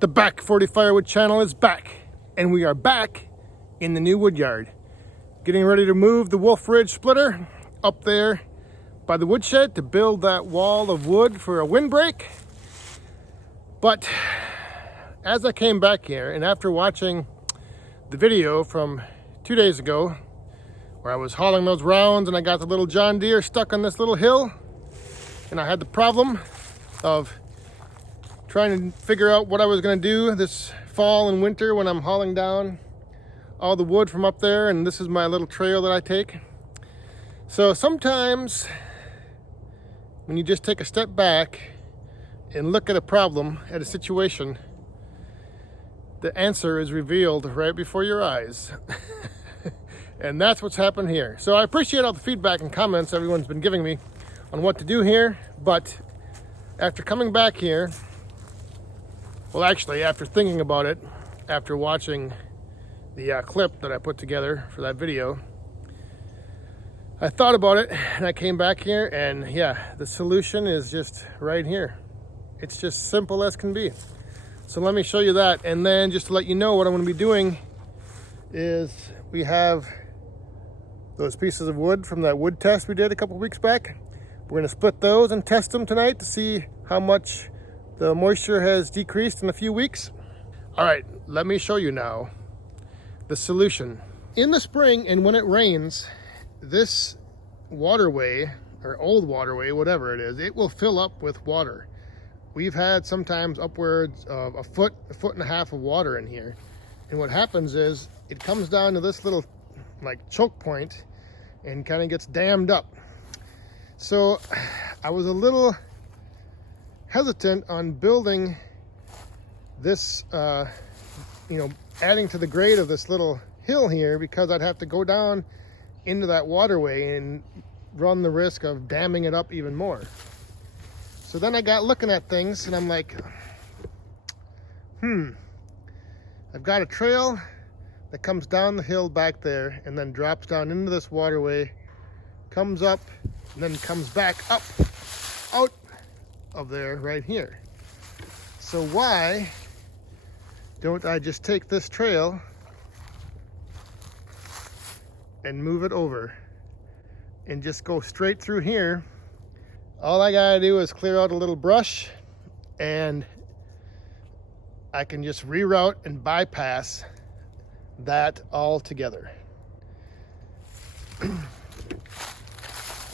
The Back 40 Firewood channel is back, and we are back in the new wood yard. Getting ready to move the Wolf Ridge splitter up there by the woodshed to build that wall of wood for a windbreak. But as I came back here, and after watching the video from 2 days ago, where I was hauling those rounds and I got the little John Deere stuck on this little hill, and I had the problem of trying to figure out what I was going to do this fall and winter when I'm hauling down all the wood from up there, and this is my little trail that I take. So sometimes when you just take a step back and look at a problem, at a situation, the answer is revealed right before your eyes. And that's what's happened here. So I appreciate all the feedback and comments everyone's been giving me on what to do here, but after coming back here, well, actually, after thinking about it, after watching the clip that I put together for that video, I thought about it and I came back here, and yeah, the solution is just right here. It's just simple as can be. So let me show you that, and then just to let you know what I'm going to be doing is we have those pieces of wood from that wood test we did a couple weeks back. We're going to split those and test them tonight to see how much the moisture has decreased in a few weeks. All right, let me show you now the solution. In the spring and when it rains, this waterway, or old waterway, whatever it is, it will fill up with water. We've had sometimes upwards of a foot and a half of water in here. And what happens is it comes down to this little like choke point and kind of gets dammed up. So I was a little hesitant on building this, adding to the grade of this little hill here, because I'd have to go down into that waterway and run the risk of damming it up even more. So then I got looking at things and I'm like, I've got a trail that comes down the hill back there and then drops down into this waterway, comes up, and then comes back up out of there right here. So why don't I just take this trail and move it over and just go straight through here? All I gotta do is clear out a little brush and I can just reroute and bypass that altogether.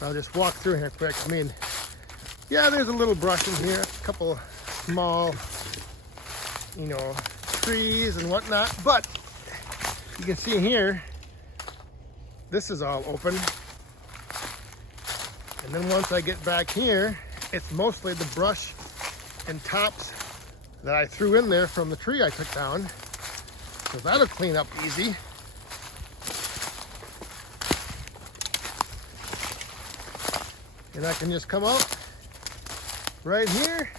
I'll just walk through here quick. I mean, yeah, there's a little brush in here, a couple small, trees and whatnot, but you can see here, this is all open. And then once I get back here, it's mostly the brush and tops that I threw in there from the tree I took down. So that'll clean up easy. And I can just come out right here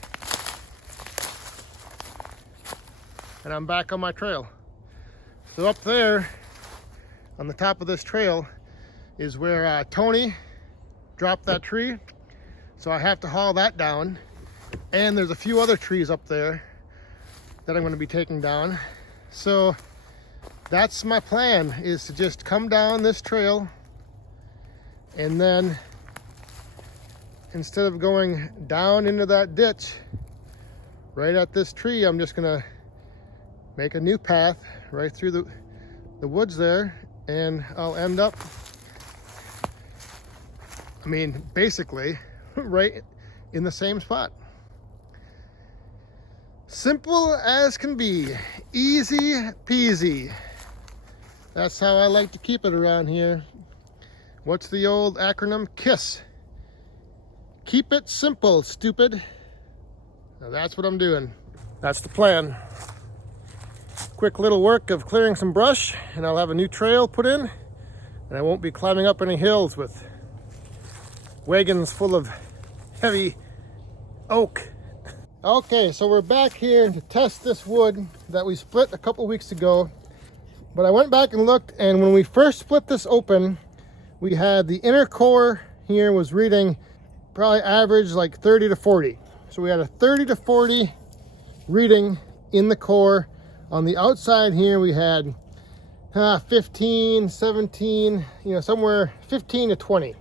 and I'm back on my trail. So up there on the top of this trail is where Tony dropped that tree. So I have to haul that down. And there's a few other trees up there that I'm going to be taking down. So that's my plan, is to just come down this trail, and then instead of going down into that ditch right at this tree, I'm just gonna make a new path right through the woods there, and I'll end up, basically right in the same spot. Simple as can be, easy peasy. That's how I like to keep it around here. What's the old acronym? KISS. Keep it simple, stupid. Now that's what I'm doing. That's the plan. Quick little work of clearing some brush, and I'll have a new trail put in, and I won't be climbing up any hills with wagons full of heavy oak. Okay, so we're back here to test this wood that we split a couple weeks ago. But I went back and looked, and when we first split this open, we had the inner core here was reading probably average like 30 to 40. So we had a 30 to 40 reading in the core. On the outside here, we had 15, 17, somewhere 15 to 20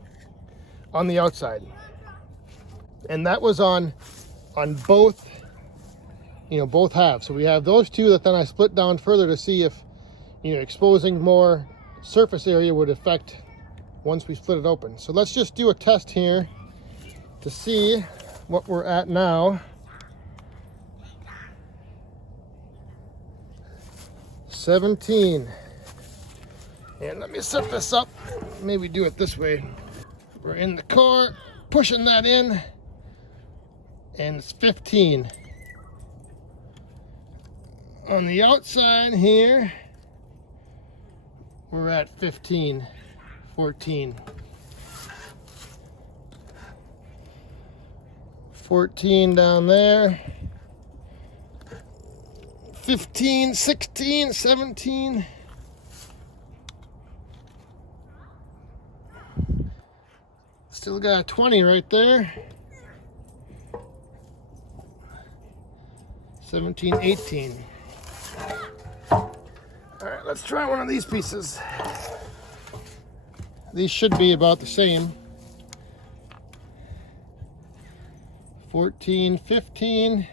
on the outside. And that was on both, both halves. So we have those two that then I split down further to see if, exposing more surface area would affect once we split it open. So let's just do a test here to see what we're at now. 17. And let me set this up. Maybe do it this way. We're in the core, pushing that in, and it's 15. On the outside here, we're at 15, 14. 14 down there. 15, 16, 17. Still got a 20 right there. 17, 18. All right, let's try one of these pieces. These should be about the same. 14, 15.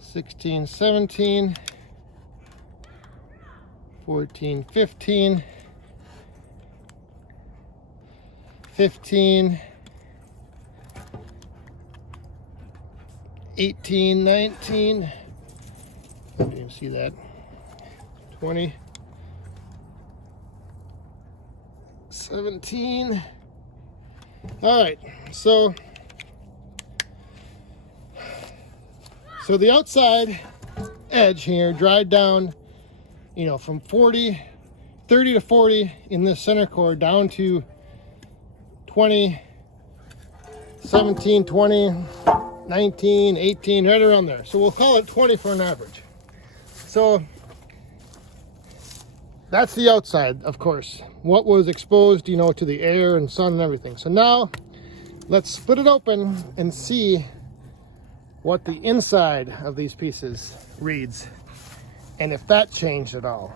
16, 17. 14, 15. 15. 18, 19. I didn't even see that. 20. 17. All right, so the outside edge here dried down, from 30 to 40 in this center core down to 20, 17, 20, 19, 18, right around there. So we'll call it 20 for an average. So that's the outside, of course. What was exposed, to the air and sun and everything. So now let's split it open and see what the inside of these pieces reads and if that changed at all.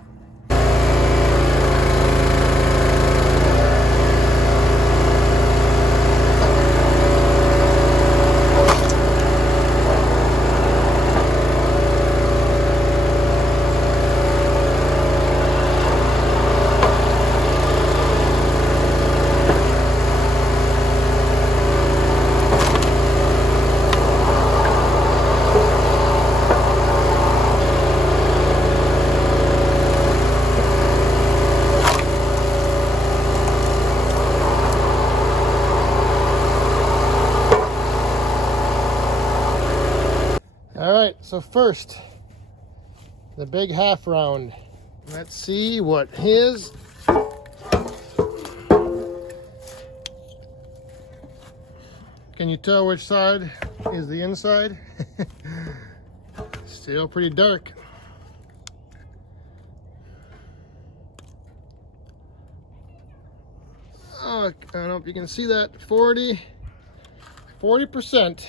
All right, so first, the big half round. Let's see what his Can you tell which side is the inside? Still pretty dark. Oh, I don't know if you can see that. 40%.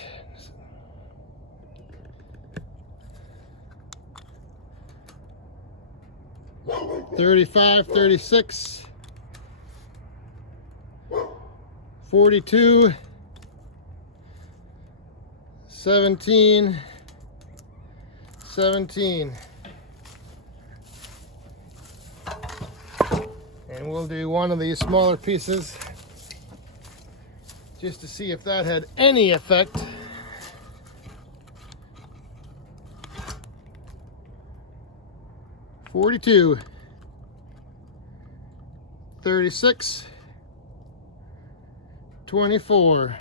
35, 36, 42, 17, 17. And we'll do one of these smaller pieces just to see if that had any effect. $42, 36, 24,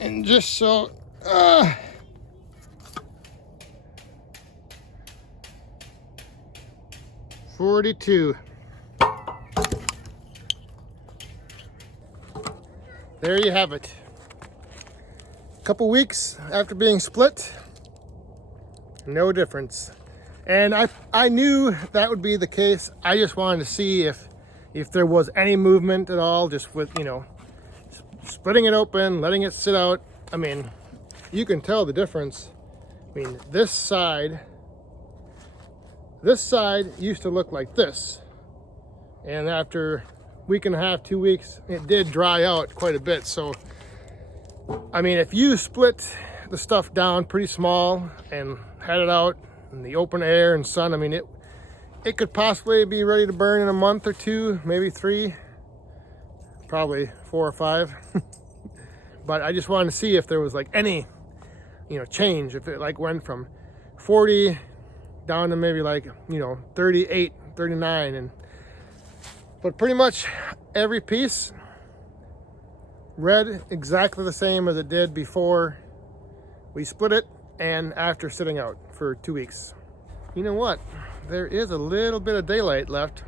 and just so 42. There you have it. A couple weeks after being split, no difference. And I knew that would be the case. I just wanted to see if there was any movement at all, just with, splitting it open, letting it sit out. I mean, you can tell the difference. I mean, this side used to look like this. And after a week and a half, 2 weeks, it did dry out quite a bit. So, I mean, if you split the stuff down pretty small and had it out in the open air and sun, I mean, it could possibly be ready to burn in a month or two, maybe 3, probably 4 or 5. But I just wanted to see if there was like any, change, if it like went from 40 down to maybe like, 38, 39. But pretty much every piece read exactly the same as it did before we split it and after sitting out for 2 weeks. You know what? There is a little bit of daylight left.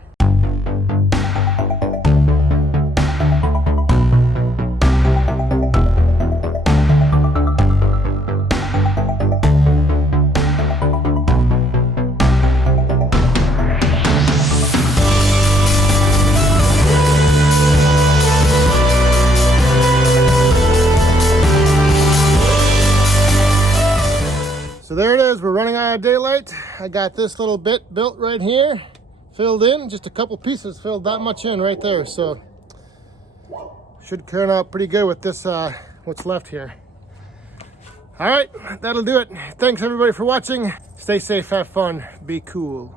So there it is, we're running out of daylight. I got this little bit built right here, filled in, just a couple pieces filled that much in right there. So should turn out pretty good with this, what's left here. All right, that'll do it. Thanks everybody for watching. Stay safe, have fun, be cool.